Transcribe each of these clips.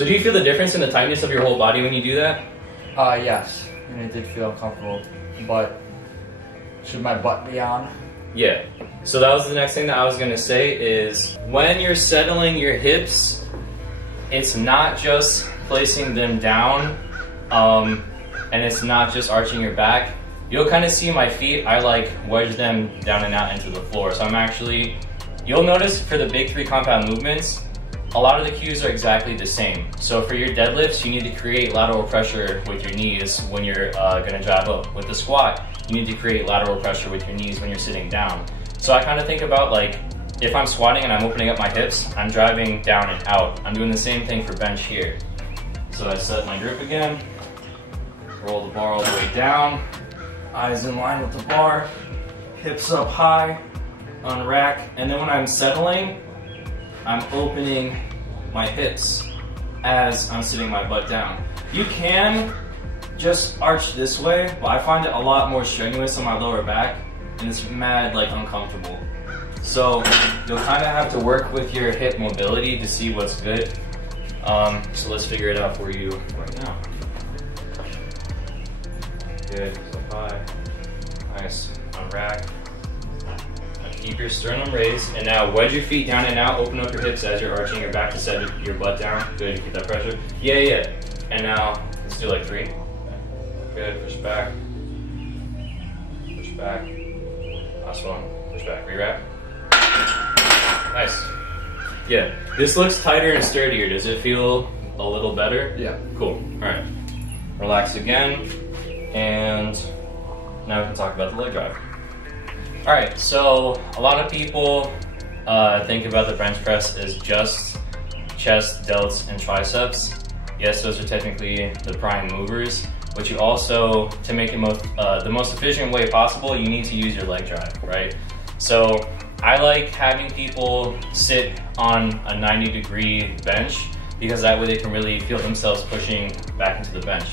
So do you feel the difference in the tightness of your whole body when you do that? Yes, and it did feel uncomfortable, but should my butt be on? Yeah. So that was the next thing that I was gonna say is when you're settling your hips, it's not just placing them down, and it's not just arching your back. You'll kind of see my feet, I like wedge them down and out into the floor. So I'm actually, you'll notice for the big 3 compound movements, a lot of the cues are exactly the same. So for your deadlifts, you need to create lateral pressure with your knees when you're gonna drive up. With the squat, you need to create lateral pressure with your knees when you're sitting down. So I kind of think about like, if I'm squatting and I'm opening up my hips, I'm driving down and out. I'm doing the same thing for bench here. So I set my grip again, roll the bar all the way down, eyes in line with the bar, hips up high, unrack, and then when I'm settling, I'm opening my hips as I'm sitting my butt down. You can just arch this way, but I find it a lot more strenuous on my lower back, and it's mad like uncomfortable. So you'll kind of have to work with your hip mobility to see what's good. So let's figure it out for you right now. Good, so high, nice, unrack. Keep your sternum raised, and now wedge your feet down and out, open up your hips as you're arching your back to set your butt down. Good, keep that pressure. Yeah. And now, let's do like 3. Good, push back. Push back. Last one, push back, re-wrap. Nice. Yeah, this looks tighter and sturdier. Does it feel a little better? Yeah. Cool, all right. Relax again, and now we can talk about the leg drive. All right, so a lot of people think about the bench press as just chest, delts, and triceps. Yes, those are technically the prime movers, but you also, to make it the most efficient way possible, you need to use your leg drive, right? So I like having people sit on a 90-degree bench because that way they can really feel themselves pushing back into the bench.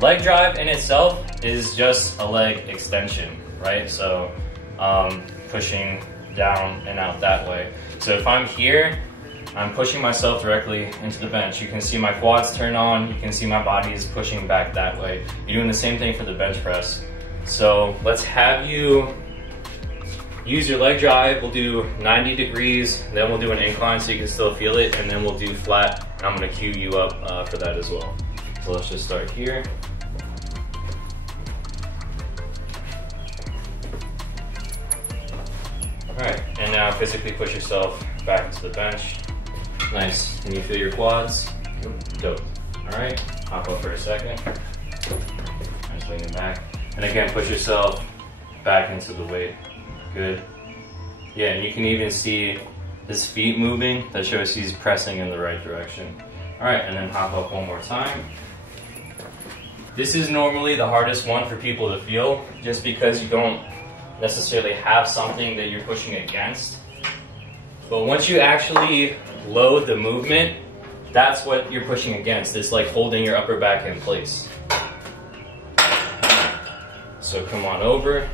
Leg drive in itself is just a leg extension, right? So pushing down and out that way. So if I'm here, I'm pushing myself directly into the bench. You can see my quads turn on, you can see my body is pushing back that way. You're doing the same thing for the bench press. So let's have you use your leg drive. We'll do 90 degrees, then we'll do an incline so you can still feel it, and then we'll do flat. And I'm gonna cue you up for that as well. So let's just start here. Alright, and now physically push yourself back into the bench. Nice. Can you feel your quads? Dope. Alright, hop up for a second. Nice, leaning back. And again, push yourself back into the weight. Good. Yeah, and you can even see his feet moving. That shows he's pressing in the right direction. Alright, and then hop up one more time. This is normally the hardest one for people to feel, just because you don't necessarily have something that you're pushing against. But once you actually load the movement, that's what you're pushing against. It's like holding your upper back in place. So come on over.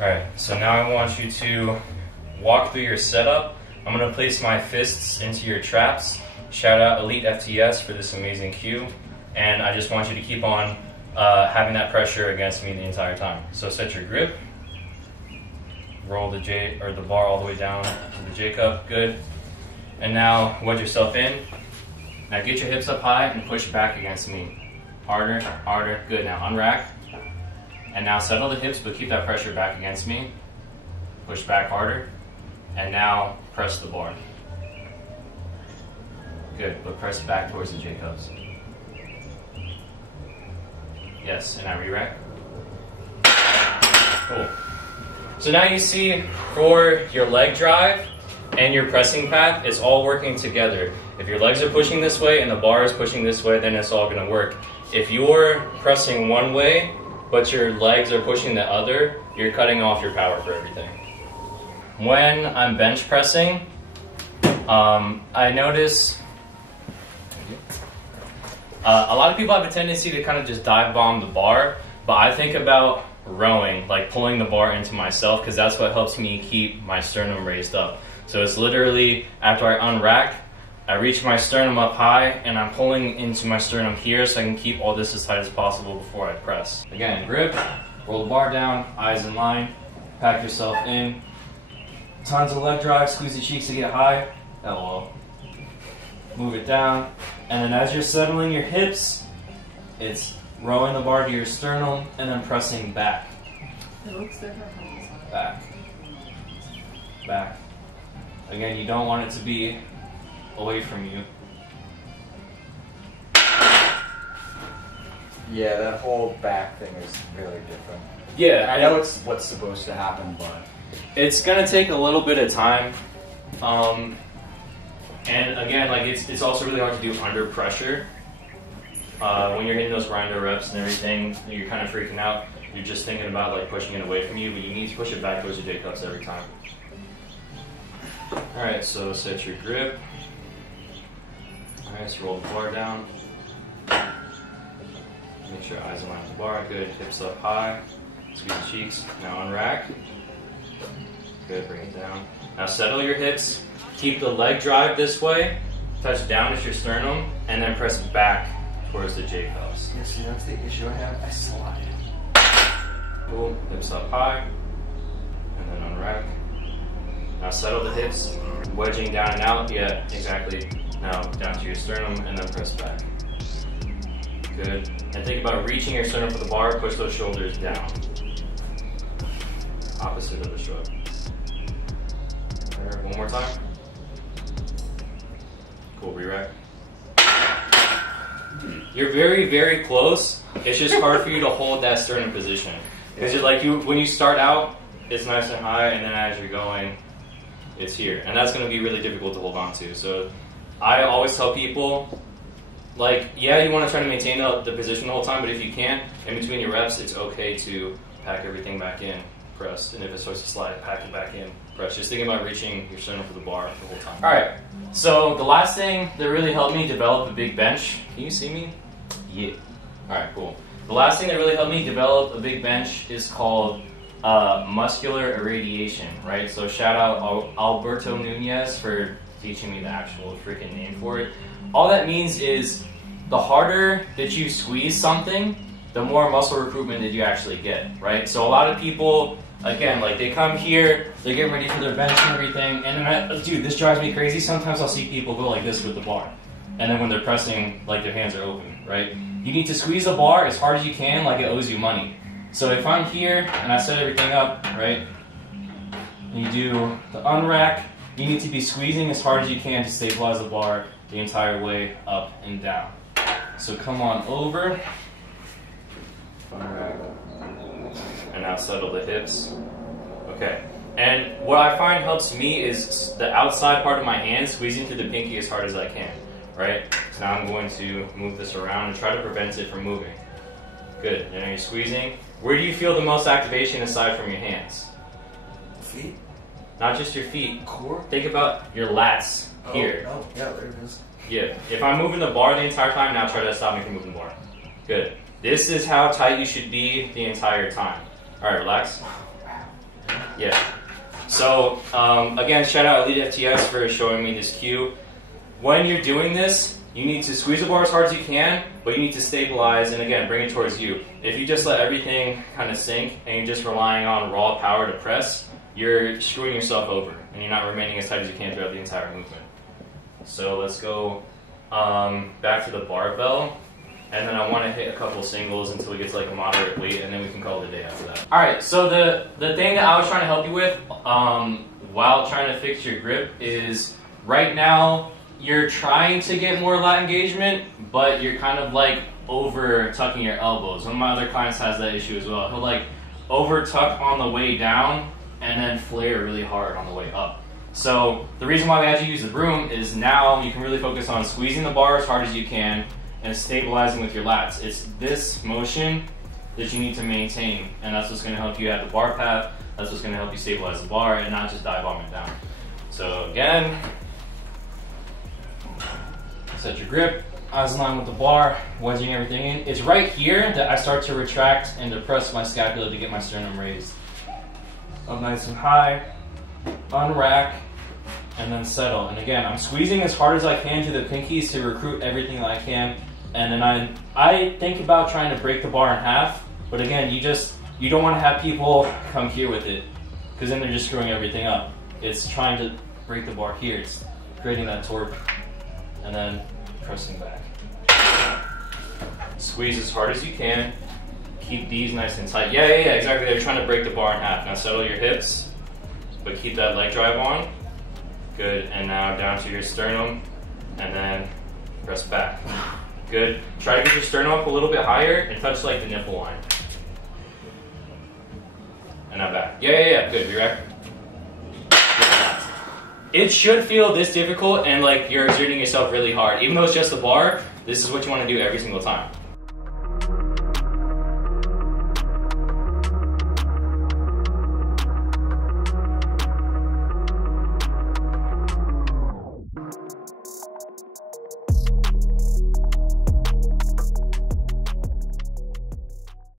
Alright, so now I want you to walk through your setup. I'm going to place my fists into your traps. Shout out Elite FTS for this amazing cue. And I just want you to keep on having that pressure against me the entire time. So set your grip, roll the bar all the way down to the J cup, good. And now wedge yourself in. Now get your hips up high and push back against me. Harder, harder, good. Now unrack. And now settle the hips, but keep that pressure back against me. Push back harder. And now press the bar. Good, but press back towards the J cups. Yes, and now re-rack. Cool. So now you see for your leg drive and your pressing path, it's all working together. If your legs are pushing this way and the bar is pushing this way, then it's all gonna work. If you're pressing one way, but your legs are pushing the other, you're cutting off your power for everything. When I'm bench pressing, I notice a lot of people have a tendency to kind of just dive bomb the bar, but I think about rowing, like pulling the bar into myself, because that's what helps me keep my sternum raised up. So it's literally after I unrack, I reach my sternum up high and I'm pulling into my sternum here so I can keep all this as tight as possible before I press. Again, grip, roll the bar down, eyes in line, pack yourself in. Tons of leg drive, squeeze the cheeks to get high. LOL. Move it down. And then as you're settling your hips, it's rowing the bar to your sternum and then pressing back. It looks different. Back. Back. Again, you don't want it to be away from you. Yeah, that whole back thing is really different. Yeah, I know it's what's supposed to happen, but it's gonna take a little bit of time. And again, like it's also really hard to do under pressure. When you're hitting those grinder reps and everything, you're kind of freaking out. You're just thinking about like pushing it away from you, but you need to push it back towards your J cups every time. All right, so set your grip. All right, so roll the bar down. Make sure eyes align with the bar. Good. Hips up high. Squeeze the cheeks. Now unrack. Good. Bring it down. Now settle your hips. Keep the leg drive this way. Touch down at your sternum, and then press back towards the J cups. yeah, see, that's the issue I have. I slide. Cool. Hips up high, and then unrack. Now settle the hips, wedging down and out. Yeah, exactly. Now down to your sternum, and then press back. Good. And think about reaching your sternum for the bar. Push those shoulders down. Opposite of the shrug. There, one more time. Cool. Re-rack. You're very, very close. It's just hard for you to hold that sternum position. Because you're like when you start out, it's nice and high, and then as you're going, it's here. And that's going to be really difficult to hold on to. So I always tell people, like, yeah, you want to try to maintain the position the whole time, but if you can't, in between your reps, it's okay to pack everything back in, pressed. And if it starts to slide, pack it back in, pressed. Just thinking about reaching your sternum for the bar the whole time. All right. So the last thing that really helped me develop a big bench, can you see me? Yeah. All right, cool. The last thing that really helped me develop a big bench is called muscular irradiation, right? So shout out Alberto Nunez for teaching me the actual freaking name for it. All that means is the harder that you squeeze something, the more muscle recruitment that you actually get, right? So a lot of people, again, like they come here, they get ready for their bench and everything, and dude, this drives me crazy. Sometimes I'll see people go like this with the bar, and then when they're pressing, like their hands are open, right? You need to squeeze the bar as hard as you can, like it owes you money. So if I'm here and I set everything up, right, and you do the unrack, you need to be squeezing as hard as you can to stabilize the bar the entire way up and down. So come on over, unrack, and now settle the hips. Okay, and what I find helps me is the outside part of my hand squeezing through the pinky as hard as I can, right? So now I'm going to move this around and try to prevent it from moving. Good, and now you're squeezing. Where do you feel the most activation aside from your hands? Feet? Not just your feet. Core? Think about your lats here. Oh, yeah, there it is. Yeah, if I'm moving the bar the entire time, now try to stop me from moving the bar. Good. This is how tight you should be the entire time. All right, relax. Yeah. So, again, shout out Elite FTS for showing me this cue. When you're doing this, you need to squeeze the bar as hard as you can, but you need to stabilize and, again, bring it towards you. If you just let everything kind of sink and you're just relying on raw power to press, you're screwing yourself over and you're not remaining as tight as you can throughout the entire movement. So let's go back to the barbell, and then I want to hit a couple singles until we get to like a moderate weight, and then we can call it a day after that. All right, so the thing that I was trying to help you with while trying to fix your grip is right now you're trying to get more lat engagement, but you're kind of like over tucking your elbows. One of my other clients has that issue as well. He'll like over tuck on the way down and then flare really hard on the way up. So the reason why we had you use the broom is now you can really focus on squeezing the bar as hard as you can and stabilizing with your lats. It's this motion that you need to maintain, and that's what's going to help you at the bar path. That's what's going to help you stabilize the bar and not just dive bomb it down. So again, set your grip, eyes in line with the bar, wedging everything in. It's right here that I start to retract and depress my scapula to get my sternum raised. Up nice and high, unrack, and then settle. And again, I'm squeezing as hard as I can to the pinkies to recruit everything that I can. And then I think about trying to break the bar in half, but again, you don't want to have people come here with it, because then they're just screwing everything up. It's trying to break the bar here. It's creating that torque, and then pressing back. Squeeze as hard as you can. Keep these nice and tight. Yeah, exactly. They're trying to break the bar in half. Now settle your hips, but keep that leg drive on. Good, and now down to your sternum, and then press back. Good. Try to get your sternum up a little bit higher and touch like the nipple line. And now back. Yeah, good. Be right. It should feel this difficult and like you're exerting yourself really hard. Even though it's just a bar, this is what you want to do every single time.